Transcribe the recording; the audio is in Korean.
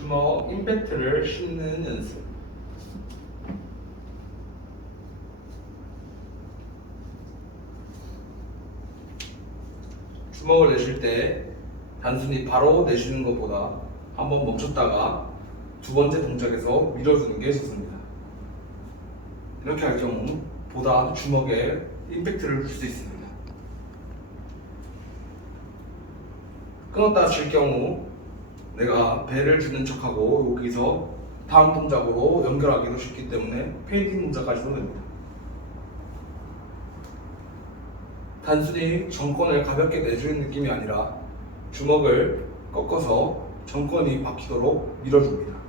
주먹 임팩트를 씹는 연습. 주먹을 내쉴 때 단순히 바로 내쉬는 것보다 한번 멈췄다가 두 번째 동작에서 밀어주는 게 좋습니다. 이렇게 할 경우 보다 주먹에 임팩트를 줄 수 있습니다. 끊었다 쉴 경우 내가 배를 드는 척하고 여기서 다음 동작으로 연결하기도 쉽기 때문에 페인팅 동작까지도 됩니다. 단순히 정권을 가볍게 내주는 느낌이 아니라 주먹을 꺾어서 정권이 박히도록 밀어줍니다.